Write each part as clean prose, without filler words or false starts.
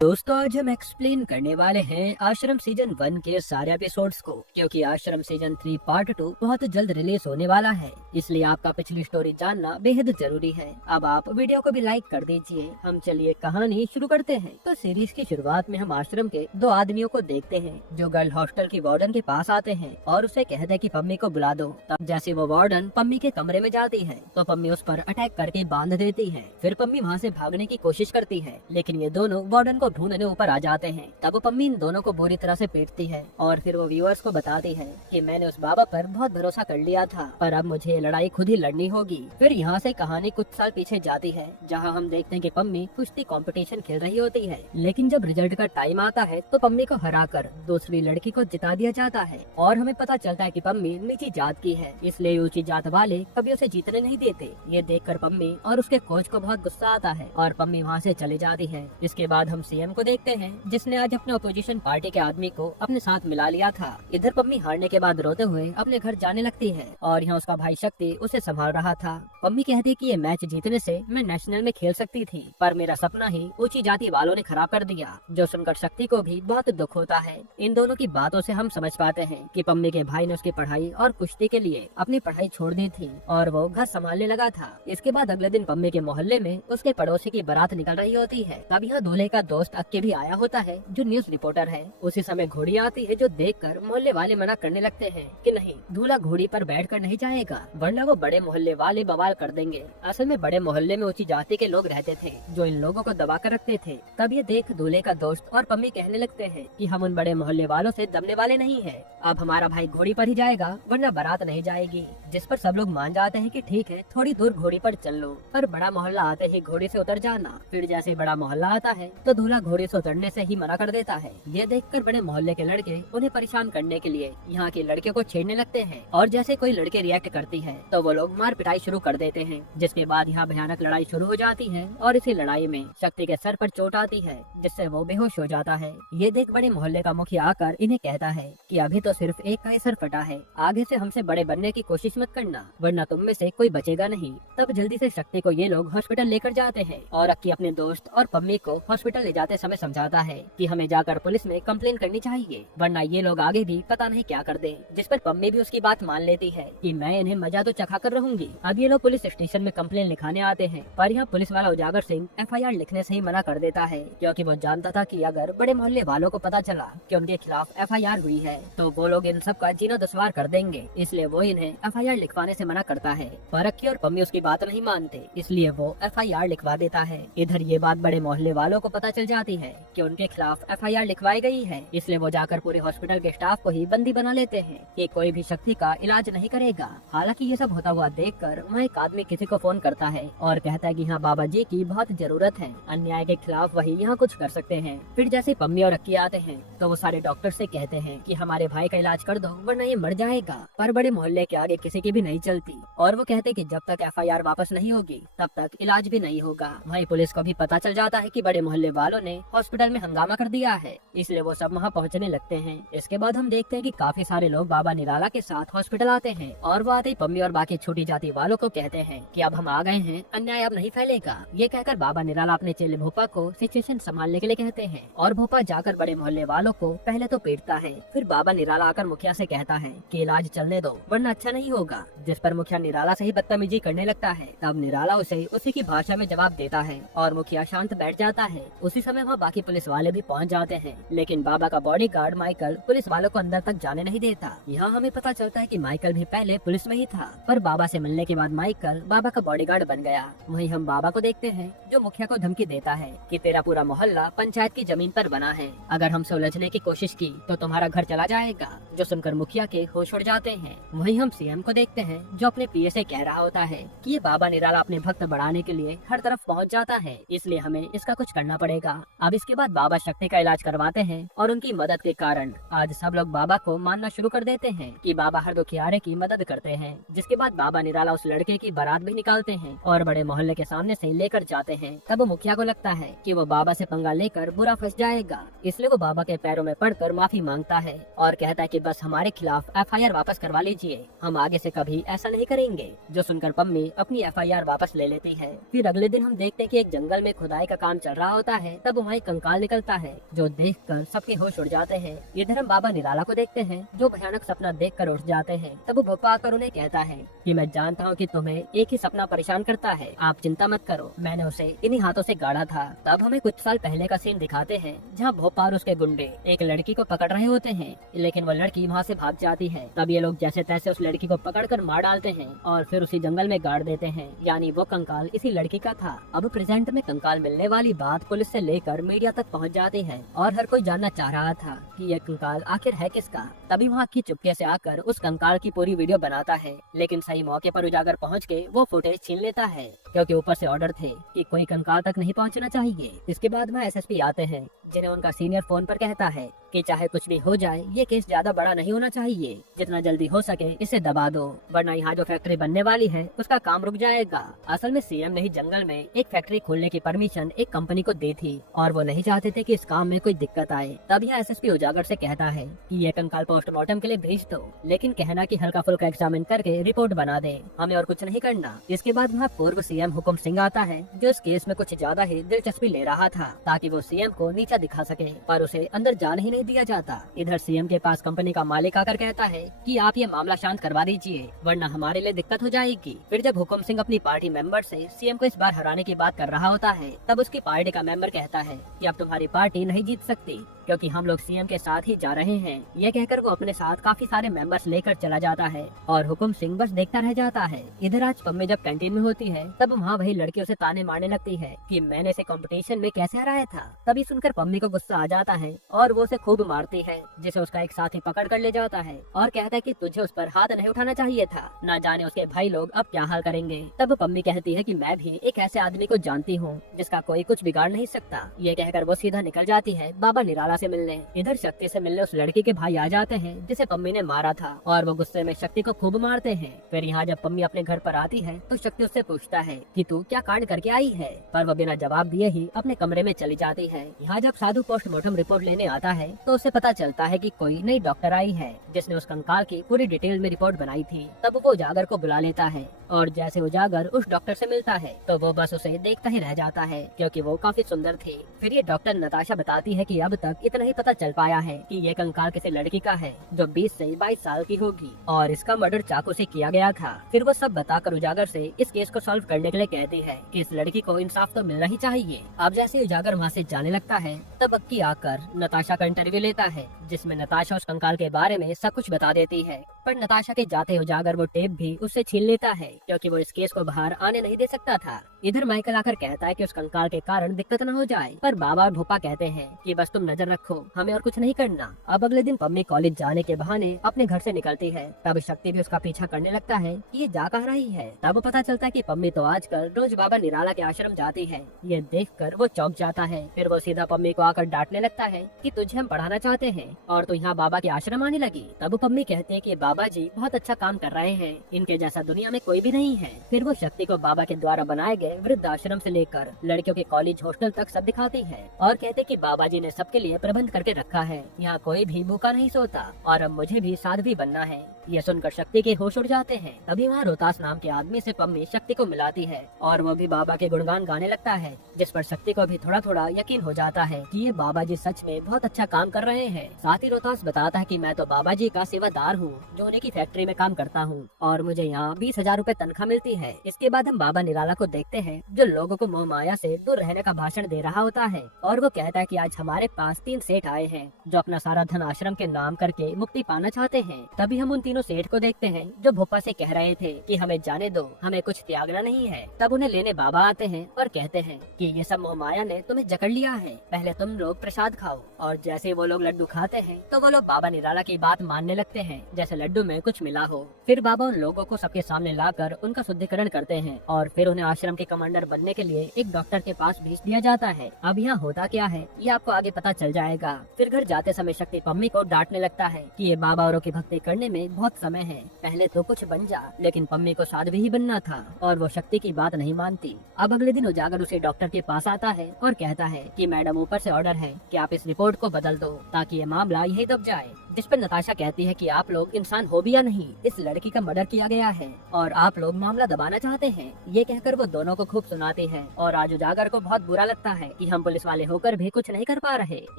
दोस्तों आज हम एक्सप्लेन करने वाले हैं आश्रम सीजन 1 के सारे एपिसोड्स को, क्योंकि आश्रम सीजन 3 पार्ट 2 बहुत जल्द रिलीज होने वाला है। इसलिए आपका पिछली स्टोरी जानना बेहद जरूरी है। अब आप वीडियो को भी लाइक कर दीजिए। हम चलिए कहानी शुरू करते हैं। तो सीरीज की शुरुआत में हम आश्रम के दो आदमियों को देखते हैं जो गर्ल हॉस्टल की वार्डन के पास आते हैं और उसे कहते हैं कि पम्मी को बुला दो। तब जैसे वो वार्डन पम्मी के कमरे में जाती है तो पम्मी उस पर अटैक करके बांध देती है। फिर पम्मी वहाँ से भागने की कोशिश करती है, लेकिन ये दोनों वार्डन को ढूंढने ऊपर आ जाते हैं। तब वो पम्मी इन दोनों को बुरी तरह से पीटती है और फिर वो व्यूअर्स को बताती है कि मैंने उस बाबा पर बहुत भरोसा कर लिया था, पर अब मुझे ये लड़ाई खुद ही लड़नी होगी। फिर यहाँ से कहानी कुछ साल पीछे जाती है, जहाँ हम देखते हैं कि पम्मी कुश्ती कंपटीशन खेल रही होती है। लेकिन जब रिजल्ट का टाइम आता है तो पम्मी को हराकर दूसरी लड़की को जिता दिया जाता है और हमें पता चलता है कि पम्मी नीची जात की है, इसलिए ऊंची जात वाले कभी उसे जीतने नहीं देते। ये देखकर पम्मी और उसके कोच को बहुत गुस्सा आता है और पम्मी वहाँ से चली जाती है। इसके बाद हम सीएम को देखते हैं, जिसने आज अपने अपोजिशन पार्टी के आदमी को अपने साथ मिला लिया था। इधर पम्मी हारने के बाद रोते हुए अपने घर जाने लगती है और यहाँ उसका भाई शक्ति उसे संभाल रहा था। पम्मी कहती है कि ये मैच जीतने से मैं नेशनल में खेल सकती थी, पर मेरा सपना ही ऊंची जाति वालों ने खराब कर दिया। जो सुनकर शक्ति को भी बहुत दुख होता है। इन दोनों की बातों से हम समझ पाते हैं कि पम्मी के भाई ने उसकी पढ़ाई और कुश्ती के लिए अपनी पढ़ाई छोड़ दी थी और वो घर संभालने लगा था। इसके बाद अगले दिन पम्मी के मोहल्ले में उसके पड़ोसी की बारात निकल रही होती है। तब यहाँ दूल्हे का दोस्त अक्के भी आया होता है, जो न्यूज रिपोर्टर है। उसी समय घोड़ी आती है, जो देखकर मोहल्ले वाले मना करने लगते हैं कि नहीं, दूल्हा घोड़ी पर बैठकर नहीं जाएगा, वरना वो बड़े मोहल्ले वाले बवाल कर देंगे। असल में बड़े मोहल्ले में ऊंची जाति के लोग रहते थे जो इन लोगों को दबा कर रखते थे। तब ये देख दूल्हे का दोस्त और पम्मी कहने लगते हैं कि हम उन बड़े मोहल्ले वालों से दबने वाले नहीं है। अब हमारा भाई घोड़ी पर ही जाएगा, वरना बारात नहीं जाएगी। जिस पर सब लोग मान जाते हैं कि ठीक है, थोड़ी दूर घोड़ी पर चल लो। पर बड़ा मोहल्ला आते ही घोड़ी से उतर जाना। फिर जैसे बड़ा मोहल्ला आता है तो दूल्हा घोड़ी से उतरने से ही मना कर देता है। ये देखकर बड़े मोहल्ले के लड़के उन्हें परेशान करने के लिए यहाँ के लड़के को छेड़ने लगते हैं और जैसे कोई लड़के रिएक्ट करती है तो वो लोग मार पिटाई शुरू कर देते हैं। जिसके बाद यहाँ भयानक लड़ाई शुरू हो जाती है और इसी लड़ाई में शक्ति के सर पर चोट आती है, जिससे वो बेहोश हो जाता है। ये देख बड़े मोहल्ले का मुखिया आकर इन्हें कहता है कि अभी तो सिर्फ एक का ही सर फटा है, आगे से हमसे बड़े बनने की कोशिश मत करना, वरना तुम में से कोई बचेगा नहीं। तब जल्दी से शक्ति को ये लोग हॉस्पिटल लेकर जाते हैं और अक्की अपने दोस्त और पम्मी को हॉस्पिटल ले जाते समय समझाता है कि हमें जाकर पुलिस में कंप्लेन करनी चाहिए, वरना ये लोग आगे भी पता नहीं क्या कर दे। जिस पर पम्मी भी उसकी बात मान लेती है कि मैं इन्हें मजा तो चखा कर रहूंगी। अब ये लोग पुलिस स्टेशन में कंप्लेन लिखाने आते हैं, पर यहाँ पुलिस वाला उजागर सिंह एफआईआर लिखने से ही मना कर देता है, क्योंकि वो जानता था कि अगर बड़े मोहल्ले वालों को पता चला कि उनके खिलाफ एफआईआर हुई है तो वो लोग इन सब का जीना दुश्वार कर देंगे। इसलिए वो इन्हें एफआईआर लिखवाने से मना करता है, पर अक्की और पम्मी उसकी बात नहीं मानते, इसलिए वो एफआईआर लिखवा देता है। इधर ये बात बड़े मोहल्ले वालों को पता चल जाती है कि उनके खिलाफ एफआईआर लिखवाई गई है, इसलिए वो जाकर पूरे हॉस्पिटल के स्टाफ को ही बंदी बना लेते हैं कि कोई भी शक्ति का इलाज नहीं करेगा। हालांकि ये सब होता हुआ देखकर वहाँ एक आदमी किसी को फोन करता है और कहता है कि यहाँ बाबा जी की बहुत जरूरत है, अन्याय के खिलाफ वही यहाँ कुछ कर सकते हैं। फिर जैसे पम्मी और अक्की आते हैं तो वो सारे डॉक्टर से कहते हैं कि हमारे भाई का इलाज कर दो, वरना ये मर जाएगा। पर बड़े मोहल्ले के आगे किसी की भी नहीं चलती और वो कहते कि जब तक एफआईआर वापस नहीं होगी तब तक इलाज भी नहीं होगा। वहीं पुलिस को भी पता चल जाता है कि बड़े मोहल्ले वालों ने हॉस्पिटल में हंगामा कर दिया है, इसलिए वो सब वहाँ पहुँचने लगते हैं। इसके बाद हम देखते हैं कि काफी सारे लोग बाबा निराला के साथ हॉस्पिटल आते हैं और वो आते ही पम्मी और बाकी छोटी जाति वालों को कहते हैं कि अब हम आ गए हैं, अन्याय अब नहीं फैलेगा। ये कहकर बाबा निराला अपने चेले भोपा को सिचुएशन संभालने के लिए कहते हैं और भोपा जाकर बड़े मोहल्ले वालों को पहले तो पीटता है। फिर बाबा निराला आकर मुखिया से कहता है कि इलाज चलने दो, वरना अच्छा नहीं होगा। जिस पर मुखिया निराला से ही बदतमीजी करने लगता है। तब निराला उसे उसी की भाषा में जवाब देता है और मुखिया शांत बैठ जाता है। उसी समय वहाँ बाकी पुलिस वाले भी पहुँच जाते हैं, लेकिन बाबा का बॉडीगार्ड माइकल पुलिस वालों को अंदर तक जाने नहीं देता। यहाँ हमें पता चलता है कि माइकल भी पहले पुलिस में ही था, पर बाबा से मिलने के बाद माइकल बाबा का बॉडीगार्ड बन गया। वहीं हम बाबा को देखते हैं जो मुखिया को धमकी देता है कि तेरा पूरा मोहल्ला पंचायत की जमीन पर बना है, अगर हमसे उलझने की कोशिश की तो तुम्हारा घर चला जाएगा। जो सुनकर मुखिया के होश उड़ जाते हैं। वहीं हम सीएम को देखते हैं जो अपने पीए से कह रहा होता है कि ये बाबा निराला अपने भक्त बढ़ाने के लिए हर तरफ पहुंच जाता है, इसलिए हमें इसका कुछ करना पड़ेगा। अब इसके बाद बाबा शक्ति का इलाज करवाते हैं और उनकी मदद के कारण आज सब लोग बाबा को मानना शुरू कर देते हैं कि बाबा हर दुखियारे की मदद करते हैं। जिसके बाद बाबा निराला उस लड़के की की बारात भी निकालते हैं और बड़े मोहल्ले के सामने से लेकर जाते हैं। तब मुखिया को लगता है कि वो बाबा से पंगा लेकर बुरा फंस जाएगा, इसलिए वो बाबा के पैरों में पड़कर माफी मांगता है और कहता है कि बस हमारे खिलाफ FIR वापस करवा लीजिए, हम आगे से कभी ऐसा नहीं करेंगे। जो सुनकर पम्मी अपनी FIR वापस ले लेती है। फिर अगले दिन हम देखते हैं कि एक जंगल में खुदाई का काम चल रहा होता है। तब वहाँ एक कंकाल निकलता है जो देखकर सबके होश उड़ जाते हैं। इधर हम बाबा निराला को देखते हैं जो भयानक सपना देखकर उठ जाते हैं। तब वो भोपा आकर उन्हें कहता है कि मैं जानता हूँ कि तुम्हें एक ही सपना परेशान करता है, आप चिंता मत करो, मैंने उसे इन्हीं हाथों से गाड़ा था। तब हमें कुछ साल पहले का सीन दिखाते हैं जहाँ भोपा और उसके गुंडे एक लड़की को पकड़ रहे होते हैं, लेकिन वो लड़की वहाँ से भाग जाती है। तब ये लोग जैसे तैसे उस लड़की को पकड़कर मार डालते हैं और फिर उसी जंगल में गाड़ देते हैं। यानी वो कंकाल इसी लड़की का था। अब प्रेजेंट में कंकाल मिलने वाली बात पुलिस से लेकर मीडिया तक पहुंच जाती है और हर कोई जानना चाह रहा था कि ये कंकाल आखिर है किसका। तभी वहाँ की चुपके से आकर उस कंकाल की पूरी वीडियो बनाता है, लेकिन सही मौके पर उजागर पहुँच के वो फुटेज छीन लेता है क्योंकि ऊपर से ऑर्डर थे कि कोई कंकाल तक नहीं पहुँचना चाहिए। इसके बाद वहाँ SSP आते हैं जिन्हें उनका सीनियर फोन पर कहता है कि चाहे कुछ भी हो जाए ये केस ज्यादा बड़ा नहीं होना चाहिए, जितना जल्दी हो सके इसे दबा दो, वरना यहाँ जो फैक्ट्री बनने वाली है उसका काम रुक जाएगा। असल में CM ने ही जंगल में एक फैक्ट्री खोलने की परमिशन एक कंपनी को दी थी और वो नहीं चाहते थे कि इस काम में कोई दिक्कत आए। तब यहाँ SSP उजागर से कहता है कि ये कंकाल पोस्टमार्टम के लिए भेज दो, लेकिन कहना कि हल्का फुल्का एग्जामिन करके रिपोर्ट बना दे, हमें और कुछ नहीं करना। इसके बाद वहाँ पूर्व CM हुकुम सिंह आता है जो इस केस में कुछ ज्यादा ही दिलचस्पी ले रहा था ताकि वो CM को नीचा दिखा सके, पर उसे अंदर जाने ही नहीं दिया जाता। इधर CM के पास कंपनी का मालिक आकर कहता है कि आप ये मामला शांत करवा दीजिए वरना हमारे लिए दिक्कत हो जाएगी। फिर जब हुकुम सिंह अपनी पार्टी मेंबर से CM को इस बार हराने की बात कर रहा होता है, तब उसकी पार्टी का मेंबर कहता है कि अब तुम्हारी पार्टी नहीं जीत सकती क्योंकि हम लोग CM के साथ ही जा रहे हैं। ये कहकर वो अपने साथ काफी सारे मेंबर्स लेकर चला जाता है और हुकुम सिंह बस देखता रह जाता है। इधर आज पम्मी जब कैंटीन में होती है तब वहाँ वही लड़की उसे ताने मारने लगती है कि मैंने इसे कंपटीशन में कैसे हराया था। तभी सुनकर पम्मी को गुस्सा आ जाता है और वो उसे खूब मारती है, जिसे उसका एक साथी पकड़ कर ले जाता है और कहता है कि तुझे उस पर हाथ नहीं उठाना चाहिए था, ना जाने उसके भाई लोग अब क्या हाल करेंगे। तब पम्मी कहती है कि मैं भी एक ऐसे आदमी को जानती हूँ जिसका कोई कुछ बिगाड़ नहीं सकता। ये कहकर वो सीधा निकल जाती है बाबा निराला से मिलने। इधर शक्ति से मिलने उस लड़की के भाई आ जाते हैं जिसे पम्मी ने मारा था और वो गुस्से में शक्ति को खूब मारते हैं। फिर यहाँ जब पम्मी अपने घर पर आती है तो शक्ति उससे पूछता है कि तू क्या कांड करके आई है, पर वो बिना जवाब दिए ही अपने कमरे में चली जाती है। यहाँ जब साधु पोस्टमार्टम रिपोर्ट लेने आता है तो उसे पता चलता है कि कोई नई डॉक्टर आई है जिसने उस कंकाल की पूरी डिटेल में रिपोर्ट बनाई थी। तब वो उजागर को बुला लेता है और जैसे उजागर उस डॉक्टर से मिलता है तो वो बस उसे देखता ही रह जाता है क्योंकि वो काफी सुंदर थी। फिर ये डॉक्टर नताशा बताती है कि अब तक इतना ही पता चल पाया है कि ये कंकाल किसी लड़की का है जो 20 से 22 साल की होगी और इसका मर्डर चाकू से किया गया था। फिर वो सब बताकर उजागर से इस केस को सॉल्व करने के लिए कहती है कि इस लड़की को इंसाफ तो मिलना ही चाहिए। अब जैसे उजागर वहाँ से जाने लगता है तब अक्की आकर नताशा का इंटरव्यू लेता है जिसमें नताशा उस कंकाल के बारे में सब कुछ बता देती है, पर नताशा के जाते उजागर वो टेप भी उससे छीन लेता है क्योंकि वो इस केस को बाहर आने नहीं दे सकता था। इधर माइकल आकर कहता है कि उस कंकाल के कारण दिक्कत न हो जाए, पर बाबा और भोपा कहते हैं कि बस तुम नजर रखो, हमें और कुछ नहीं करना। अब अगले दिन पम्मी कॉलेज जाने के बहाने अपने घर से निकलती है। तब शक्ति भी उसका पीछा करने लगता है कि ये जा कहाँ रही है। तब पता चलता है कि पम्मी तो आजकल रोज बाबा निराला के आश्रम जाती है। ये देखकर वो चौंक जाता है। फिर वो सीधा पम्मी को आकर डांटने लगता है कि तुझे हम पढ़ाना चाहते हैं और तू यहाँ बाबा के आश्रम आने लगी। तब पम्मी कहते हैं कि बाबा जी बहुत अच्छा काम कर रहे हैं, इनके जैसा दुनिया में कोई भी नहीं है। फिर वो शक्ति को बाबा के द्वारा बनाए गए वृद्ध आश्रम से लेकर लड़कियों के कॉलेज हॉस्टल तक सब दिखाती है और कहते कि बाबा जी ने सबके लिए प्रबंध करके रखा है, यहाँ कोई भी भूखा नहीं सोता और अब मुझे भी साध्वी बनना है। ये सुनकर शक्ति के होश उड़ जाते हैं। तभी वहाँ रोहतास नाम के आदमी से पम्मी शक्ति को मिलाती है और वो भी बाबा के गुणगान गाने लगता है, जिस पर शक्ति को भी थोड़ा थोड़ा यकीन हो जाता है कि ये बाबा जी सच में बहुत अच्छा काम कर रहे हैं। साथ ही रोहतास बताता है कि मैं तो बाबा जी का सेवादार हूँ जो उन्हीं की फैक्ट्री में काम करता हूँ और मुझे यहाँ 20,000 रूपए तनख्वाह मिलती है। इसके बाद हम बाबा निराला को देखते हैं जो लोगों को मोह माया से दूर रहने का भाषण दे रहा होता है और वो कहता है कि आज हमारे पास 3 सेठ आए हैं जो अपना सारा धन आश्रम के नाम करके मुक्ति पाना चाहते हैं। तभी हम उन तीनों सेठ को देखते हैं जो भोपा से कह रहे थे कि हमें जाने दो, हमें कुछ त्यागना नहीं है। तब उन्हें लेने बाबा आते हैं और कहते हैं कि ये सब मोह माया ने तुम्हें जकड़ लिया है, पहले तुम लोग प्रसाद खाओ। और जैसे वो लोग लड्डू खाते हैं तो वो लोग बाबा निराला की बात मानने लगते हैं जैसे लड्डू में कुछ मिला हो। फिर बाबा उन लोगों को सबके सामने लाकर उनका शुद्धिकरण करते हैं और फिर उन्हें आश्रम के कमांडर बनने के लिए एक डॉक्टर के पास भेज दिया जाता है। अब यहाँ होता क्या है ये आपको आगे पता चल जाएगा। फिर घर जाते समय शक्ति पम्मी को डांटने लगता है कि ये बाबा औरों की भक्ति करने में बहुत समय है, पहले तो कुछ बन जा। लेकिन पम्मी को साध्वी ही बनना था और वो शक्ति की बात नहीं मानती। अब अगले दिन उजागर उसे डॉक्टर के पास आता है और कहता है कि मैडम ऊपर से ऑर्डर है कि आप इस रिपोर्ट को बदल दो ताकि ये मामला यही दब जाए। जिस पर नताशा कहती है कि आप लोग इंसान हो भी या नहीं, इस लड़की का मर्डर किया गया है और आप लोग मामला दबाना चाहते हैं। ये कहकर वो दोनों को खूब सुनाती है और आज उजागर को बहुत बुरा लगता है कि हम पुलिस वाले होकर भी कुछ नहीं कर पा रहे।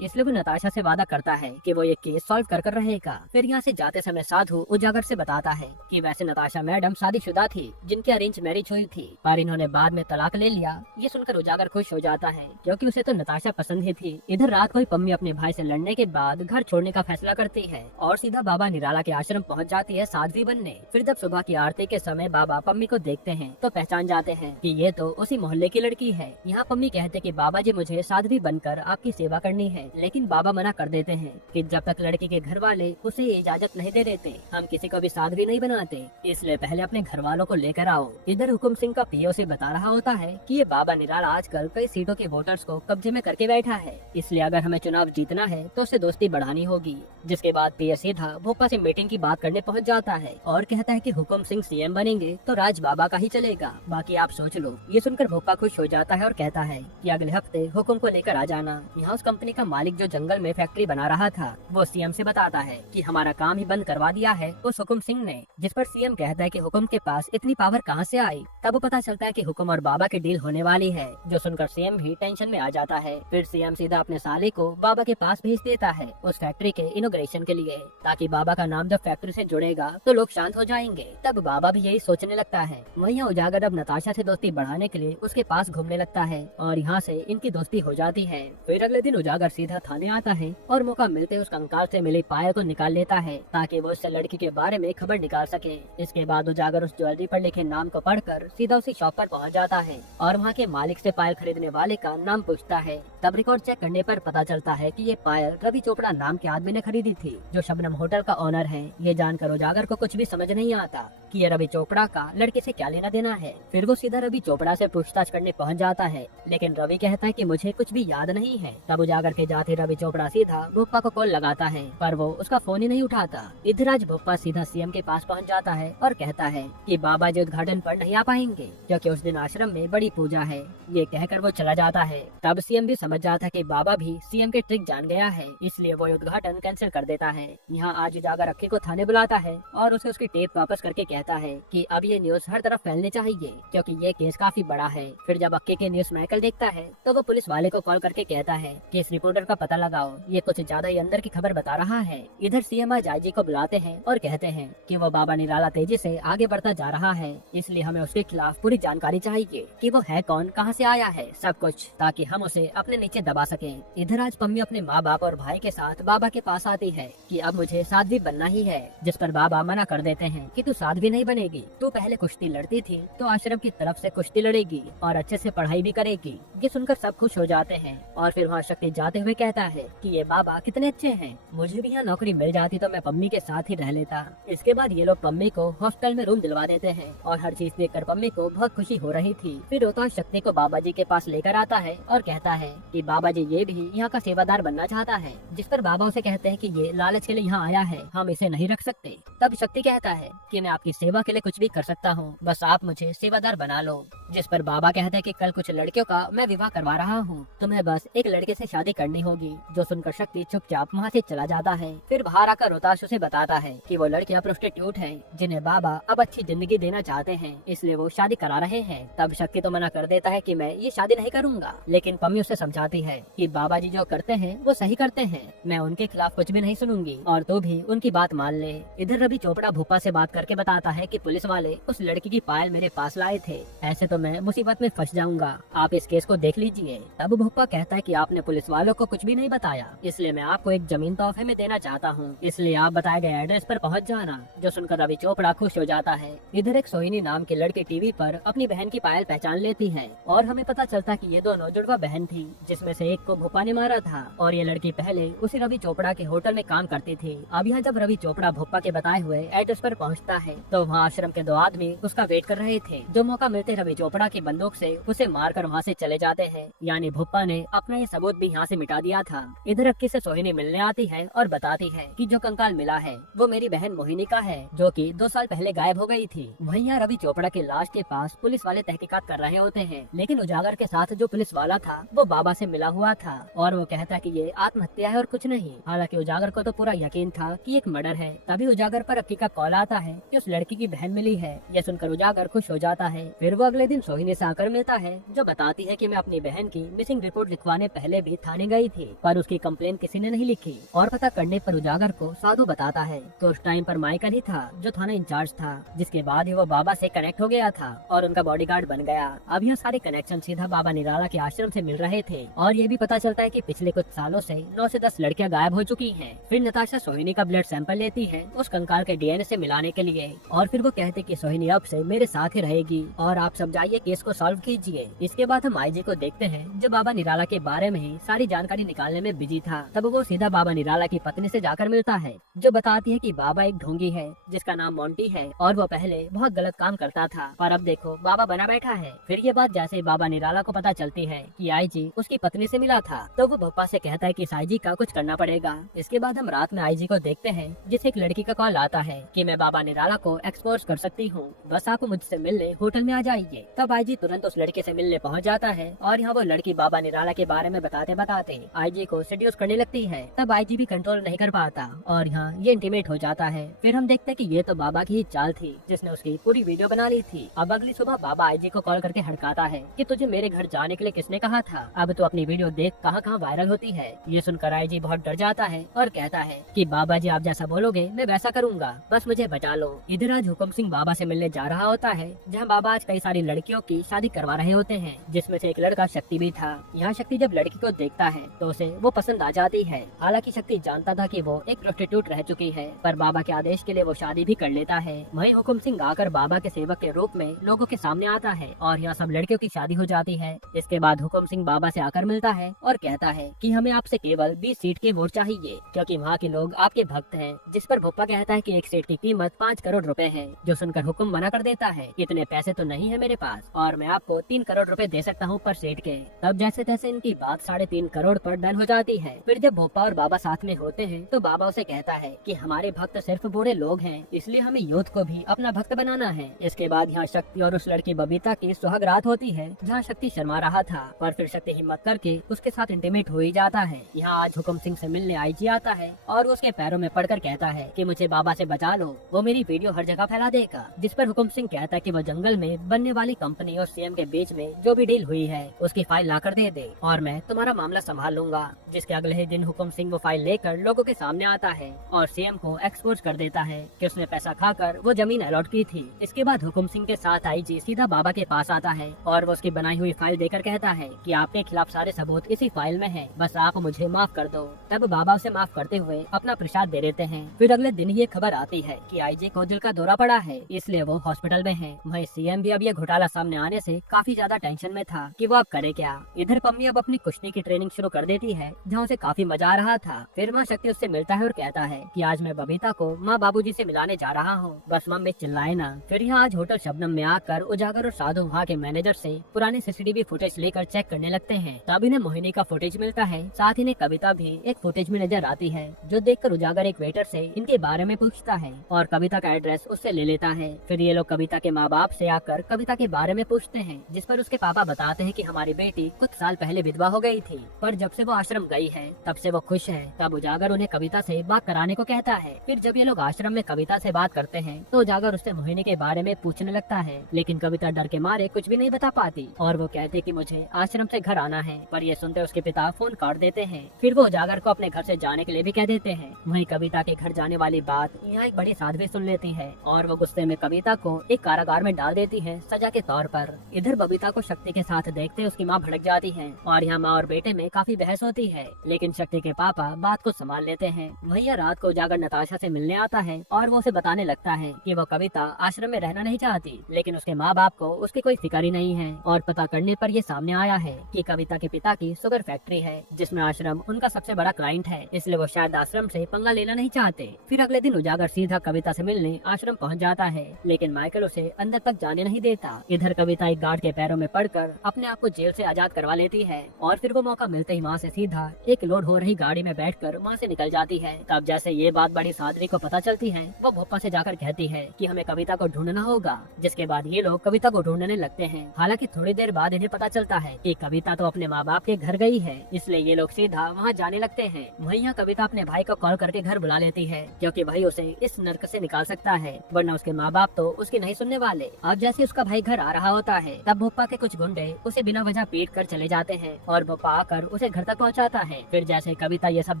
इसलिए वो नताशा से वादा करता है कि वो ये केस सॉल्व कर रहेगा। फिर यहाँ से जाते समय साधु उजागर से बताता है कि वैसे नताशा मैडम शादीशुदा थी जिनकी अरेंज मैरिज हुई थी, पर इन्होंने बाद में तलाक ले लिया। ये सुनकर उजागर खुश हो जाता है क्योंकि उसे तो नताशा पसंद ही थी। इधर रात को ही पम्मी अपने भाई से लड़ने के बाद घर छोड़ने का फैसला करती है और सीधा बाबा निराला के आश्रम पहुंच जाती है साध्वी बनने। फिर जब सुबह की आरती के समय बाबा पम्मी को देखते हैं तो पहचान जाते हैं कि ये तो उसी मोहल्ले की लड़की है। यहाँ पम्मी कहते कि बाबा जी मुझे साध्वी बनकर आपकी सेवा करनी है, लेकिन बाबा मना कर देते हैं कि जब तक लड़की के घर वाले उसे इजाजत नहीं दे देते हम किसी को भी साध्वी नहीं बनाते, इसलिए पहले अपने घर वालों को लेकर आओ। इधर हुकुम सिंह का पीओसी बता रहा होता है कि ये बाबा निराला आजकल कई सीटों के वोटर्स को कब्जे में करके बैठा है, इसलिए अगर हमें चुनाव जीतना है तो उससे दोस्ती बढ़ानी होगी। जिसके बाद पीए सीधा भोपा से मीटिंग की बात करने पहुंच जाता है और कहता है कि हुकुम सिंह सीएम बनेंगे तो राज बाबा का ही चलेगा, बाकी आप सोच लो। ये सुनकर भोपा खुश हो जाता है और कहता है कि अगले हफ्ते हुकुम को लेकर आ जाना। यहाँ उस कंपनी का मालिक जो जंगल में फैक्ट्री बना रहा था वो सीएम से बताता है कि हमारा काम ही बंद करवा दिया है उस हुकुम सिंह ने। जिस पर सीएम कहता है कि हुकुम के पास इतनी पावर कहाँ से आई। तब पता चलता है कि हुकुम और बाबा की डील होने वाली है, जो सुनकर सीएम भी टेंशन में आ जाता है। फिर सीएम सीधा अपने साले को बाबा के पास भेज देता है उस फैक्ट्री के इनॉग्रेशन के लिए, ताकि बाबा का नाम जब फैक्ट्री से जुड़ेगा तो लोग शांत हो जाएंगे। तब बाबा भी यही सोचने लगता है। वहीं उजागर अब नताशा से दोस्ती बढ़ाने के लिए उसके पास घूमने लगता है और यहाँ से इनकी दोस्ती हो जाती है। फिर अगले दिन उजागर सीधा थाने आता है और मौका मिलते उस कंकाल से मिली पायल को निकाल लेता है ताकि वो उससे लड़की के बारे में खबर निकाल सके। इसके बाद उजागर उस ज्वेलरी पर लिखे नाम को पढ़कर सीधा उसी शॉप पर पहुंच जाता है और वहाँ के मालिक से पायल खरीदने वाले का नाम पूछता है। तब रिकॉर्ड चेक करने पर पता चलता है कि ये पायल रवि चोपड़ा नाम के आदमी ने खरीदी थी जो शबनम होटल का ऑनर है। ये जानकर उजागर को कुछ भी समझ नहीं आता कि ये रवि चोपड़ा का लड़के से क्या लेना देना है। फिर वो सीधा रवि चोपड़ा से पूछताछ करने पहुंच जाता है, लेकिन रवि कहता है कि मुझे कुछ भी याद नहीं है। तब उजागर के जाते रवि चोपड़ा सीधा भोपा को कॉल लगाता है पर वो उसका फोन ही नहीं उठाता। इधर आज भोपा सीधा सीएम के पास पहुंच जाता है और कहता है कि बाबा जी उद्घाटन पर नहीं आ पाएंगे क्योंकि उस दिन आश्रम में बड़ी पूजा है। ये कहकर वो चला जाता है। तब सीएम भी समझ जाता है कि बाबा भी सीएम के ट्रिक जान गया है, इसलिए वो उद्घाटन कैंसिल कर देता है। यहाँ आज उजागर अक्की को थाने बुलाता है और उसे उसकी टेप वापस करके कहता है कि अब ये न्यूज हर तरफ फैलने चाहिए क्योंकि ये केस काफी बड़ा है। फिर जब अक्की के न्यूज माइकल देखता है तो वो पुलिस वाले को कॉल करके कहता है कि इस रिपोर्टर का पता लगाओ, ये कुछ ज्यादा ही अंदर की खबर बता रहा है। इधर सीएम आज आईजी को बुलाते हैं और कहते हैं कि वो बाबा निराला तेजी से आगे बढ़ता जा रहा है, इसलिए हमें उसके खिलाफ पूरी जानकारी चाहिए कि वो है कौन, कहाँ से आया है, सब कुछ, ताकि हम उसे अपने नीचे दबा सके। इधर आज पम्मी अपने माँ बाप और भाई के साथ बाबा के पास आती है कि अब मुझे साध्वी बनना ही है, जिस पर बाबा मना कर देते हैं कि तू साध्वी नहीं बनेगी, तू पहले कुश्ती लड़ती थी तो आश्रम की तरफ से कुश्ती लड़ेगी और अच्छे से पढ़ाई भी करेगी। ये सुनकर सब खुश हो जाते हैं और फिर वहाँ शक्ति जाते हुए कहता है कि ये बाबा कितने अच्छे हैं, मुझे भी यहाँ नौकरी मिल जाती तो मैं पम्मी के साथ ही रह लेता। इसके बाद ये लोग पम्मी को हॉस्टल में रूम दिलवा देते हैं और हर चीज देखकर पम्मी को बहुत खुशी हो रही थी। फिर रोहतास शक्ति को बाबा जी के पास लेकर आता है और कहता है कि बाबा जी ये भी यहाँ का सेवादार बनना चाहता है, जिस पर बाबा उसे कहते हैं कि ये लालच के लिए यहाँ आया है, हम इसे नहीं रख सकते। तब शक्ति कहता है कि मैं आपकी सेवा के लिए कुछ भी कर सकता हूँ, बस आप मुझे सेवादार बना लो। जिस पर बाबा कहते हैं कि कल कुछ लड़कियों का मैं विवाह करवा रहा हूँ, तुम्हें बस एक लड़के से शादी करनी होगी। जो सुनकर शक्ति चुपचाप वहाँ से चला जाता है। फिर बाहर आकर रोहतास उसे बताता है कि वो लड़कियाँ प्रोस्टिट्यूट हैं जिन्हें बाबा अब अच्छी जिंदगी देना चाहते हैं, इसलिए वो शादी करा रहे हैं। तब शक्ति तो मना कर देता है कि मैं ये शादी नहीं करूँगा, लेकिन पम्मी उसे समझाती है कि बाबा जी जो करते हैं वो सही करते हैं, मैं उनके खिलाफ कुछ भी नहीं सुनूंगी और तू भी उनकी बात मान ले। इधर रवि चोपड़ा भूपा से बात करके बताता है कि पुलिस वाले उस लड़की की पायल मेरे पास लाए थे, ऐसे तो मैं मुसीबत में फंस जाऊंगा, आप इस केस को देख लीजिए। तब भूपा कहता है कि आपने पुलिस वालों को कुछ भी नहीं बताया, इसलिए मैं आपको एक जमीन तोहफे में देना चाहता हूँ, इसलिए आप बताए गए एड्रेस पर पहुँच जाना। जो सुनकर रवि चोपड़ा खुश हो जाता है। इधर एक सोहिनी नाम की लड़की टीवी पर अपनी बहन की पायल पहचान लेती है और हमें पता चलता कि ये दोनों जुड़वा बहन थी, जिसमें से एक को भूपा ने मारा था और ये लड़की पहले उसी रवि चोपड़ा के होटल में काम करती थी। अब यहाँ जब रवि चोपड़ा भूपा के बताए हुए एड्रेस पर पहुँचता है तो तो वहाँ आश्रम के 2 आदमी उसका वेट कर रहे थे, जो मौका मिलते रवि चोपड़ा की बंदूक से उसे मारकर वहाँ से चले जाते हैं। यानी भुप्पा ने अपना ये सबूत भी यहाँ से मिटा दिया था। इधर अक्की से सोहिनी मिलने आती है और बताती है कि जो कंकाल मिला है वो मेरी बहन मोहिनी का है, जो कि 2 साल पहले गायब हो गई थी। वहीं यहाँ रवि चोपड़ा की लाश के पास पुलिस वाले तहकीकात कर रहे होते हैं, लेकिन उजागर के साथ जो पुलिस वाला था वो बाबा से मिला हुआ था और वो कहता कि ये आत्महत्या है और कुछ नहीं। हालांकि उजागर को तो पूरा यकीन था कि एक मर्डर है। तभी उजागर पर अक्की का कॉल आता है कि उस लड़की की बहन मिली है। यह सुनकर उजागर खुश हो जाता है। फिर वो अगले दिन सोहिनी से आकर मिलता है, जो बताती है कि मैं अपनी बहन की मिसिंग रिपोर्ट लिखवाने पहले भी थाने गई थी, पर उसकी कंप्लेन किसी ने नहीं लिखी। और पता करने पर उजागर को साधु बताता है तो उस टाइम पर माइकल ही था जो थाना इंचार्ज था, जिसके बाद ही वो बाबा से कनेक्ट हो गया था और उनका बॉडीगार्ड बन गया। अब यह सारे कनेक्शन सीधा बाबा निराला के आश्रम से मिल रहे थे और ये भी पता चलता है कि पिछले कुछ सालों से 9 से 10 लड़कियां गायब हो चुकी हैं। फिर नताशा सोहिनी का ब्लड सैंपल लेती है उस कंकाल के डीएनए से मिलाने के लिए और फिर वो कहते कि सोहिनी अब से मेरे साथ ही रहेगी और आप सब जाइए केस को सॉल्व कीजिए। इसके बाद हम आईजी को देखते हैं, जो बाबा निराला के बारे में ही सारी जानकारी निकालने में बिजी था। तब वो सीधा बाबा निराला की पत्नी से जाकर मिलता है, जो बताती है कि बाबा एक ढोंगी है जिसका नाम मोंटी है और वो पहले बहुत गलत काम करता था, पर अब देखो बाबा बना बैठा है। फिर ये बात जैसे बाबा निराला को पता चलती है कि आईजी उसकी पत्नी से मिला था, तो वो भोपा से कहता है कि इस आईजी का कुछ करना पड़ेगा। इसके बाद हम रात में आईजी को देखते हैं, जिसे एक लड़की का कॉल आता है कि मैं बाबा निराला को एक्सपोज कर सकती हूँ, बस आप मुझसे मिलने होटल में आ जाइए। तब आईजी तुरंत उस लड़के से मिलने पहुँच जाता है और यहाँ वो लड़की बाबा निराला के बारे में बताते बताते आईजी को सेड्यूस करने लगती है। तब आईजी भी कंट्रोल नहीं कर पाता और यहाँ ये इंटीमेट हो जाता है। फिर हम देखते हैं कि ये तो बाबा की ही चाल थी, जिसने उसकी पूरी वीडियो बना ली थी। अब अगली सुबह बाबा आईजी को कॉल करके हड़काता है कि तुझे मेरे घर जाने के लिए किसने कहा था, अब तो अपनी वीडियो देख कहाँ कहाँ वायरल होती है। ये सुनकर आईजी बहुत डर जाता है और कहता है कि बाबा जी आप जैसा बोलोगे मैं वैसा करूँगा, बस मुझे बचा लो। इधर आज हुकुम सिंह बाबा से मिलने जा रहा होता है, जहाँ बाबा आज कई सारी लड़कियों की शादी करवा रहे होते हैं, जिसमें से एक लड़का शक्ति भी था। यहाँ शक्ति जब लड़की को देखता है तो उसे वो पसंद आ जाती है। हालांकि शक्ति जानता था कि वो एक प्रोस्टिट्यूट रह चुकी है, पर बाबा के आदेश के लिए वो शादी भी कर लेता है। वहीं हुकुम सिंह आकर बाबा के सेवक के रूप में लोगों के सामने आता है और यहाँ सब लड़कियों की शादी हो जाती है। इसके बाद हुकुम सिंह बाबा से आकर मिलता है और कहता है कि हमें आपसे केवल 20 सीट के वोट चाहिए, क्योंकि वहाँ के लोग आपके भक्त हैं। जिस पर भुप्पा कहता है कि एक सीट की कीमत 5 करोड़ रुपए है, जो सुनकर हुकुम मना कर देता है, इतने पैसे तो नहीं है मेरे पास और मैं आपको 3 करोड़ रुपए दे सकता हूँ पर सीट के। तब जैसे तैसे इनकी बात 3.5 करोड़ पर डन हो जाती है। फिर जब भोपा और बाबा साथ में होते हैं तो बाबा उसे कहता है कि हमारे भक्त सिर्फ बूढ़े लोग हैं, इसलिए हमें यूथ को भी अपना भक्त बनाना है। इसके बाद यहाँ शक्ति और उस लड़की बबीता की सुहाग रात होती है, जहाँ शक्ति शर्मा रहा था, पर फिर शक्ति हिम्मत करके उसके साथ इंटीमेट हो ही जाता है। यहाँ आज हुकुम सिंह से मिलने आईजी आता है और उसके पैरों में पड़कर कहता है कि मुझे बाबा से बचा लो, वो मेरी वीडियो हर जगह फैला देगा। जिस पर हुकुम सिंह कहता है कि वो जंगल में बनने वाली कंपनी और सीएम के बीच में जो भी डील हुई है उसकी फाइल ला कर दे और मैं तुम्हारा मामला संभाल लूंगा। जिसके अगले ही दिन हुकुम सिंह वो फाइल लेकर लोगों के सामने आता है और सीएम को एक्सपोज कर देता है कि उसने पैसा खाकर वो जमीन अलॉट की थी। इसके बाद हुकुम सिंह के साथ आईजी सीधा बाबा के पास आता है और वो उसकी बनाई हुई फाइल देकर कहता है कि आपके खिलाफ सारे सबूत इसी फाइल में है, बस आप मुझे माफ कर दो। तब बाबा उसे माफ करते हुए अपना प्रसाद दे देते हैं। फिर अगले दिन ये खबर आती है कि आईजी को दिल का दौरा पड़ा है, इसलिए वो हॉस्पिटल में है। वहीं सीएम भी अब ये घोटाला सामने आने से काफी ज्यादा टेंशन में था कि वो अब करे क्या। इधर पम्मी अब अपनी कुश्ती की ट्रेनिंग शुरू कर देती है, जहाँ उसे काफी मजा आ रहा था। फिर माँ शक्ति उससे मिलता है और कहता है कि आज मैं बबीता को माँ बाबूजी से मिलाने जा रहा हूँ, बस मम्मी चिल्लाए ना। फिर यहाँ आज होटल शबनम में आकर उजागर और साधु वहाँ के मैनेजर से पुराने सीसीटीवी फुटेज लेकर चेक करने लगते हैं। तब इन्हें मोहिनी का फुटेज मिलता है, साथ ही इन्हें कविता भी एक फुटेज में नजर आती है, जो देखकर उजागर एक वेटर से इनके बारे में पूछता है और कविता का एड्रेस उससे ले लेता है। फिर ये लोग कविता के माँ बाप से आकर कविता के बारे में पूछते हैं, जिस पर उसके पापा बताते हैं कि हमारी बेटी कुछ साल पहले विधवा हो गई थी, पर जब से वो आश्रम गई है तब से वो खुश है। तब उजागर उन्हें कविता से बात कराने को कहता है। फिर जब ये लोग आश्रम में कविता से बात करते हैं तो उजागर उससे मोहिनी के बारे में पूछने लगता है, लेकिन कविता डर के मारे कुछ भी नहीं बता पाती और वो कहते कि मुझे आश्रम से घर आना है। पर ये सुनते उसके पिता फोन काट देते हैं। फिर वो उजागर को अपने घर से जाने के लिए भी कह देते हैं। वहीं कविता के घर जाने वाली बात यहाँ एक बड़ी साध्वी सुन लेती है और वो गुस्से में कविता को एक कारागार में डाल देती है सजा के तौर पर। इधर बबीता को शक्ति के साथ देखते उसकी माँ भड़क जाती है और यहाँ माँ और बेटे में काफी बहस होती है, लेकिन शक्ति के पापा बात को संभाल लेते हैं। वहीं रात को उजागर नताशा से मिलने आता है और वो उसे बताने लगता है कि वो कविता आश्रम में रहना नहीं चाहती, लेकिन उसके माँ बाप को उसकी कोई फिक्र ही नहीं है। और पता करने पर ये सामने आया है कि कविता के पिता की शुगर फैक्ट्री है, जिसमें आश्रम उनका सबसे बड़ा क्लाइंट है, इसलिए वो शायद आश्रम से पंगा लेना नहीं चाहते। फिर अगले दिन उजागर सीधा कविता से मिलने आश्रम पहुंच जाता है, लेकिन माइकल उसे अंदर तक जाने नहीं देता। इधर कविता एक गार्ड के पैरों में पड़कर अपने आप को जेल से आजाद करवा लेती है और फिर वो मौका मिलते ही वहाँ से सीधा एक लोड हो रही गाड़ी में बैठकर वहाँ से निकल जाती है। तब जैसे ये बात बड़ी सादरी को पता चलती है, वो भोपा से जाकर कहती है कि हमें कविता को ढूंढना होगा, जिसके बाद ये लोग कविता को ढूंढने लगते हैं। हालांकि थोड़ी देर बाद इन्हें पता चलता है कि कविता तो अपने माँ बाप के घर गई है, इसलिए ये लोग सीधा वहाँ जाने लगते हैं। वहीं यहाँ कविता अपने भाई को कॉल करके घर बुला लेती है, क्योंकि भाई उसे इस नर्क से निकाल सकता है, वरना उसके माँ बाप तो उसकी नहीं सुनने वाले। अब जैसे उसका भाई घर आ रहा होता है, तब भोपा के कुछ गुंडे उसे बिना वजह पीट कर चले जाते हैं और भोपा आकर उसे घर तक पहुँचाता है। फिर जैसे कविता ये सब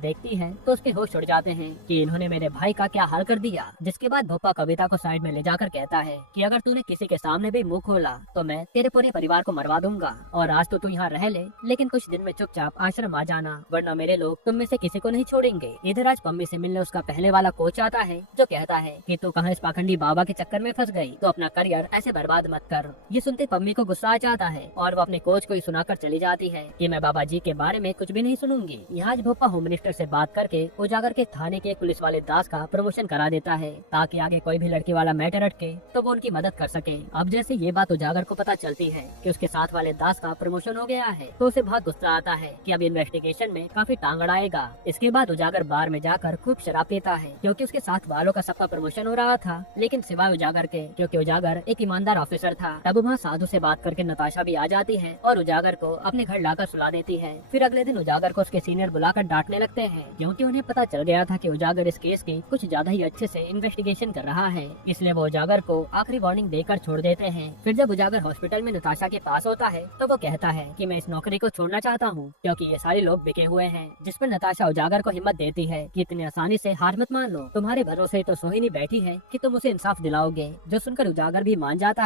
देखती है तो उसके होश उड़ जाते हैं कि इन्होंने मेरे भाई का क्या हाल कर दिया। जिसके बाद भोपा कविता को साइड में ले जाकर कहता है कि अगर तूने किसी के सामने भी मुंह खोला तो मैं तेरे पूरे परिवार को मरवा दूंगा, और आज तो तू यहाँ रह ले, लेकिन कुछ दिन में चुपचाप आश्रम आ जाना, वरना मेरे लोग तुम में से किसी को नहीं छोड़ेंगे। इधर आज पम्मी से मिलने उसका पहले वाला कोच आता है, जो कहता है कि तू कहाँ इस पाखंडी बाबा के चक्कर में फंस गई, तो अपना करियर ऐसे बर्बाद मत कर। ये सुनते पम्मी को गुस्सा आ जाता है और वो अपने कोच को ही सुनाकर चली जाती है कि मैं बाबा जी के बारे में कुछ भी नहीं सुनूंगी। यहाँ आज भोपा होम मिनिस्टर से बात करके उजागर के थाने के पुलिस वाले दास का प्रमोशन करा देता है, ताकि आगे कोई भी लड़की वाला मैटर अटके तो वो उनकी मदद कर सके। अब जैसे ये बात उजागर को पता चलती है कि उसके साथ वाले दास का प्रमोशन हो गया है, तो उसे बहुत गुस्सा आता है कि अब इन्वेस्टिगेशन में काफी टांग अड़ाएगा। इसके बाद उजागर बार में जाकर खूब शराब पीता है, क्योंकि उसके साथ वालों का सबका प्रमोशन हो रहा था, लेकिन सिवाय उजागर के, क्योंकि उजागर एक ईमानदार ऑफिसर था। तब वहाँ साधु से बात करके नताशा भी आ जाती है और उजागर को अपने घर लाकर सुला देती है। फिर अगले दिन उजागर को उसके सीनियर बुलाकर डांटने लगते हैं, क्योंकि उन्हें पता चल गया था कि उजागर इस केस की कुछ ज्यादा ही अच्छे से इन्वेस्टिगेशन कर रहा है, इसलिए वो उजागर को आखिरी वार्निंग देकर छोड़ देते हैं। फिर जब उजागर हॉस्पिटल में नताशा के पास होता है तो वो कहता है कि मैं इस नौकरी को छोड़ना चाहता हूँ, क्योंकि ये सारे लोग बिके हुए हैं। जिस पर नताशा उजागर को हिम्मत देती है कि इतनी आसानी से हार मत मान लो, तुम्हारे भरोसे तो सोहिनी बैठी है कि तुम उसे इंसाफ दिलाओगे। जो सुनकर उजागर भी मान जाता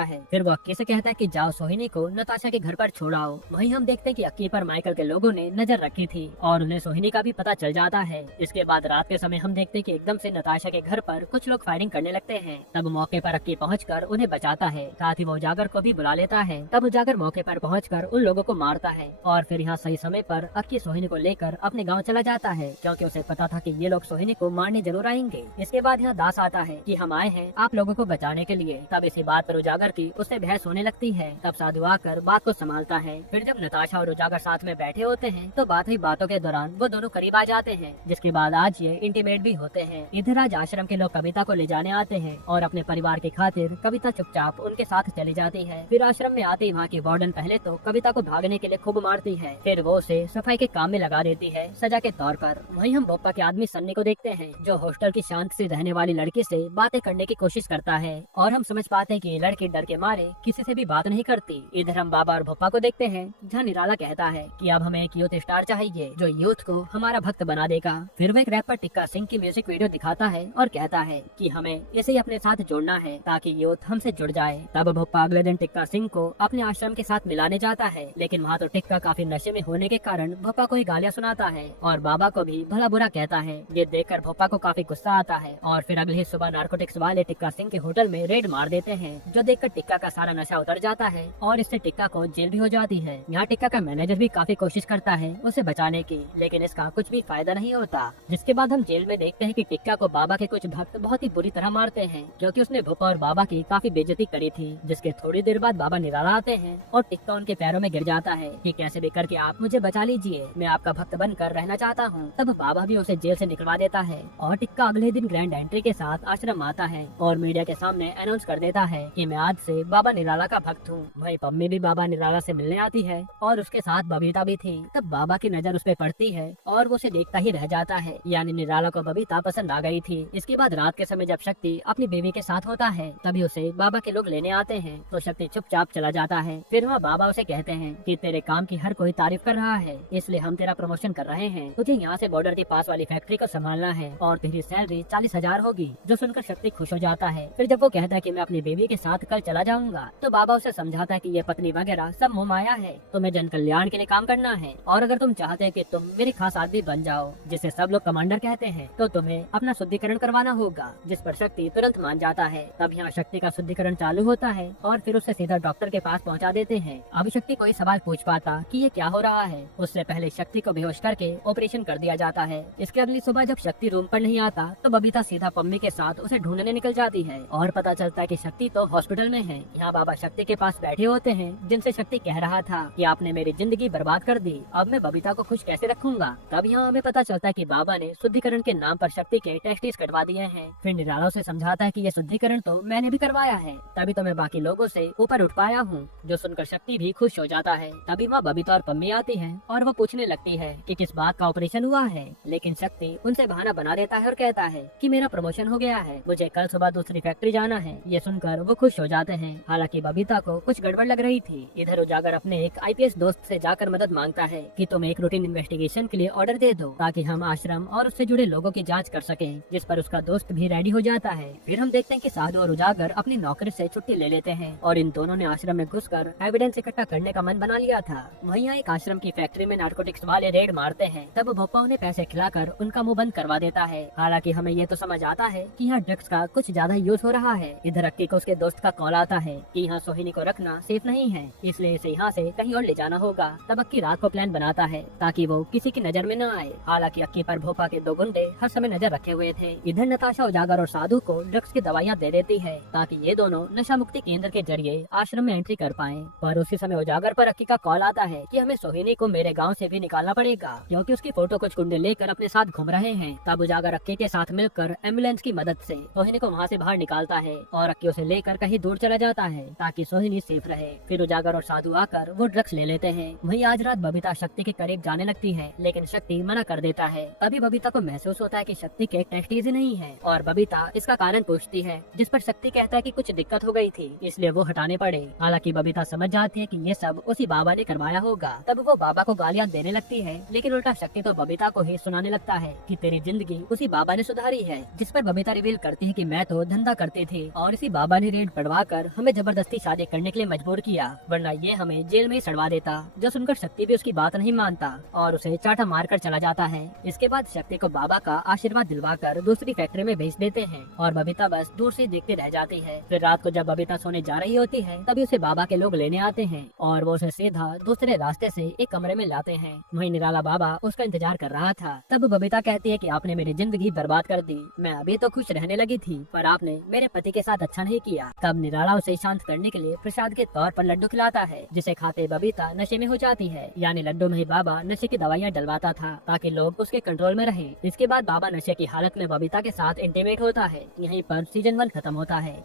है। फिर वो अक्की से कहता है कि जाओ सोहिनी को नताशा के घर पर छोड़ाओ। वहीं हम देखते हैं कि अक्की पर माइकल के लोगों ने नजर रखी थी और उन्हें सोहिनी का भी पता चल जाता है। इसके बाद रात के समय हम देखते हैं कि एकदम से नताशा के घर पर कुछ लोग फायरिंग करने लगते हैं। तब मौके पर अक्की पहुंचकर उन्हें बचाता है, साथ ही वो उजागर को भी बुला लेता है। तब उजागर मौके पर पहुंचकर उन लोगों को मारता है और फिर यहाँ सही समय पर अक्की सोहिनी को लेकर अपने गाँव चला जाता है, क्योंकि उसे पता था कि ये लोग सोहिनी को मारने जरूर आएंगे। इसके बाद यहाँ दास आता है कि हम आए हैं आप लोगों को बचाने के लिए। तब इसी बात पर उजागर की उससे बहस होने लगती है। तब साधु आकर बात को संभालता है। फिर जब नताशा और उजागर साथ में बैठे होते हैं तो बात ही बातों के दौरान वो दोनों करीब आ जाते हैं, जिसके बाद आज ये इंटीमेट भी होते हैं। इधर आज आश्रम के लोग कविता को ले जाने आते हैं और अपने परिवार की खातिर कविता चुपचाप उनके साथ चली जाती है। फिर आश्रम में आते ही वहाँ की वार्डन पहले तो कविता को भागने के लिए खूब मारती है, फिर वो उसे सफाई के काम में लगा देती है सजा के तौर पर। वहीं हम बोप्पा के आदमी सन्नी को देखते हैं, जो हॉस्टल की शांत से रहने वाली लड़की से बातें करने की कोशिश करता है और हम समझ पाते हैं कि ये लड़की डर के मारे किसी से भी बात नहीं करती। इधर हम बाबा और भोप्पा को देखते हैं, जहाँ निराला कहता है कि अब हमें एक यूथ स्टार चाहिए जो यूथ को हमारा भक्त बना देगा। फिर वो एक रैपर टिक्का सिंह की म्यूजिक वीडियो दिखाता है और कहता है कि हमें इसे अपने साथ जोड़ना है ताकि यूथ हमसे जुड़ जाए। तब भोप्पा अगले दिन टिक्का सिंह को अपने आश्रम के साथ मिलाने जाता है, लेकिन वहाँ तो टिक्का काफी नशे में होने के कारण भोप्पा को ही गालियाँ सुनाता है और बाबा को भी भला बुरा कहता है। ये देखकर भोप्पा को काफी गुस्सा आता है और फिर अगले ही सुबह नार्कोटिक्स वाले टिक्का सिंह के होटल में रेड मार देते हैं, जो देखकर टिक्का का सारा नशा उतर जाता है और इससे टिक्का को जेल भी हो जाती है। यहाँ टिक्का का मैनेजर भी काफी कोशिश करता है उसे बचाने की, लेकिन इसका कुछ भी फायदा नहीं होता। जिसके बाद हम जेल में देखते हैं कि टिक्का को बाबा के कुछ भक्त बहुत ही बुरी तरह मारते हैं, क्योंकि उसने भोपा और बाबा की काफी बेइज्जती करी थी। जिसके थोड़ी देर बाद बाबा निराला आते हैं और टिक्का उनके पैरों में गिर जाता है कि कैसे भी करके आप मुझे बचा लीजिए, मैं आपका भक्त बनकर रहना चाहता हूँ। तब बाबा भी उसे जेल से निकलवा देता है और टिक्का अगले दिन ग्रैंड एंट्री के साथ आश्रम आता है और मीडिया के सामने अनाउंस कर देता है कि मैं आज से बाबा निराला का भक्त हूँ। वही पम्मी भी बाबा निराला से मिलने आती है और उसके साथ बबीता भी थी। तब बाबा की नजर उस पे पड़ती है और वो उसे देखता ही रह जाता है, यानी निराला को बबीता पसंद आ गई थी। इसके बाद रात के समय जब शक्ति अपनी बेबी के साथ होता है तभी उसे बाबा के लोग लेने आते हैं, तो शक्ति चुपचाप चला जाता है। फिर वहाँ बाबा उसे कहते हैं कि तेरे काम की हर कोई तारीफ कर रहा है, इसलिए हम तेरा प्रमोशन कर रहे हैं, तुझे यहाँ से बॉर्डर के पास वाली फैक्ट्री को संभालना है और तेरी सैलरी 40,000 होगी। जो सुनकर शक्ति खुश हो जाता है। फिर जब वो कहता है कि मैं अपनी बेबी के साथ कल चला जाऊंगा, तो बाबा उसे समझाता है कि ये पत्नी वगैरह सब मोह माया है, तुम्हें जन कल्याण के लिए काम करना है और अगर तुम चाहते हैं कि तुम मेरे खास आदमी बन जाओ, जिसे सब लोग कमांडर कहते हैं, तो तुम्हें अपना शुद्धिकरण करवाना होगा। जिस पर शक्ति तुरंत मान जाता है। तब यहाँ शक्ति का शुद्धिकरण चालू होता है और फिर उसे सीधा डॉक्टर के पास पहुँचा देते हैं। अब शक्ति कोई सवाल पूछ पाता कि ये क्या हो रहा है, उससे पहले शक्ति को बेहोश करके ऑपरेशन कर दिया जाता है। इसके अगली सुबह जब शक्ति रूम पर नहीं आता तो बबीता सीधा पम्मी के साथ उसे ढूंढने निकल जाती है और पता चलता है कि शक्ति तो हॉस्पिटल में है। यहाँ बाबा शक्ति के पास बैठे होते हैं, जिनसे शक्ति कह रहा था कि आपने मेरी जिंदगी बर्बाद कर दी, अब मैं बबीता को खुश कैसे रखूंगा। तब यहाँ हमें पता चलता है कि बाबा ने शुद्धिकरण के नाम पर शक्ति के टेस्टिस कटवा दिए हैं। फिर निराला उसे समझाता है कि ये शुद्धिकरण तो मैंने भी करवाया है, तभी तो मैं बाकी लोगों से ऊपर उठ पाया हूँ। जो सुनकर शक्ति भी खुश हो जाता है। तभी वहाँ बबीता और पम्मी आती है और वो पूछने लगती है कि किस बात का ऑपरेशन हुआ है, लेकिन शक्ति उनसे बहाना बना देता है और कहता है कि मेरा प्रमोशन हो गया है, मुझे कल सुबह दूसरी फैक्ट्री जाना है। ये सुनकर वो खुश हो जाते हैं। हालांकि बबीता को कुछ गड़बड़ लग रही थी। इधर उजागर अपने एक आईपीएस दोस्त से जाकर मदद मांगता है कि तुम एक रूटीन इन्वेस्टिगेशन के लिए ऑर्डर दे दो, ताकि हम आश्रम और उससे जुड़े लोगों की जांच कर सकें, जिस पर उसका दोस्त भी रेडी हो जाता है। फिर हम देखते हैं कि साधु और उजागर अपनी नौकरी से छुट्टी ले लेते हैं और इन दोनों ने आश्रम में घुसकर एविडेंस इकट्ठा करने का मन बना लिया था। वहीं एक आश्रम की फैक्ट्री में नारकोटिक्स वाले रेड मारते हैं। तब भोपा उन्हें पैसे खिलाकर उनका मुंह बंद करवा देता है। हालांकि हमें ये तो समझ आता है कि यहाँ ड्रग्स का कुछ ज्यादा यूज हो रहा है। इधर अक्की को उसके दोस्त का कॉल आता है कि यहाँ सोहिनी को रखना सेफ नहीं है, इसलिए इसे यहाँ से कहीं और ले जाना होगा। तब अक्की रात को प्लान बनाता है ताकि वो किसी की नजर में न आए। हालांकि अक्की पर भोपा के दो गुंडे हर समय नजर रखे हुए थे। इधर नताशा उजागर और साधु को ड्रग्स की दवाइयाँ दे देती है ताकि ये दोनों नशा मुक्ति केंद्र के जरिए आश्रम में एंट्री कर पाएं। पर उसी समय उजागर पर अक्की का कॉल आता है कि हमें सोहिनी को मेरे गांव से भी निकालना पड़ेगा, क्योंकि उसकी फोटो कुछ गुंडे लेकर अपने साथ घूम रहे हैं। तब उजागर अक्की के साथ मिलकर एम्बुलेंस की मदद से सोहिनी को वहाँ से बाहर निकालता है और अक्की उसे लेकर कहीं दूर चला जाता है ताकि सोहिनी सेफ रहे। फिर उजागर और साधु आकर वो ड्रग्स ले लेते हैं। वहीं आज रात बबीता शक्ति के करीब जाने लगती है, लेकिन शक्ति मना कर देता है। अभी बबीता को महसूस होता है कि शक्ति के टेस्टिस नहीं है और बबीता इसका कारण पूछती है, जिस पर शक्ति कहता है कि कुछ दिक्कत हो गई थी, इसलिए वो हटाने पड़े। हालांकि बबीता समझ जाती है कि ये सब उसी बाबा ने करवाया होगा। तब वो बाबा को गालियाँ देने लगती है, लेकिन उल्टा शक्ति तो बबीता को ही सुनाने लगता है कि तेरी जिंदगी उसी बाबा ने सुधारी है। जिस पर बबीता रिवील करती है कि मैं तो धंधा करती थी और इसी बाबा ने रेड पड़वा कर हमें जबरदस्ती शादी करने के लिए मजबूर किया, वरना ये हमें जेल में सड़वा देता। जो सुनकर शक्ति भी उसकी बात नहीं मानता और उसे चाटा मारकर चला जाता है। इसके बाद शक्ति को बाबा का आशीर्वाद दिलवाकर दूसरी फैक्ट्री में भेज देते हैं और बबीता बस दूर से देखते रह जाती है। फिर रात को जब बबीता सोने जा रही होती है, तभी उसे बाबा के लोग लेने आते हैं और वो उसे सीधा दूसरे रास्ते से एक कमरे में लाते हैं। वहीं निराला बाबा उसका इंतजार कर रहा था। तब बबीता कहती है कि आपने मेरी जिंदगी बर्बाद कर दी, मैं अभी तो खुश रहने लगी थी, पर आपने मेरे पति के साथ अच्छा नहीं किया। तब निराला उसे शांत करने के लिए प्रसाद के तौर पर लड्डू खिलाता है, जिसे खाते बबीता नशे में हो जाती है। यानी लड्डू में ही बाबा नशे की दवाइयाँ डलवाता था ताकि लोग उसके कंट्रोल में रहे। इसके बाद बाबा नशे की हालत में बबीता के साथ इंटीमेट होता है। यहीं पर सीजन 1 खत्म होता है।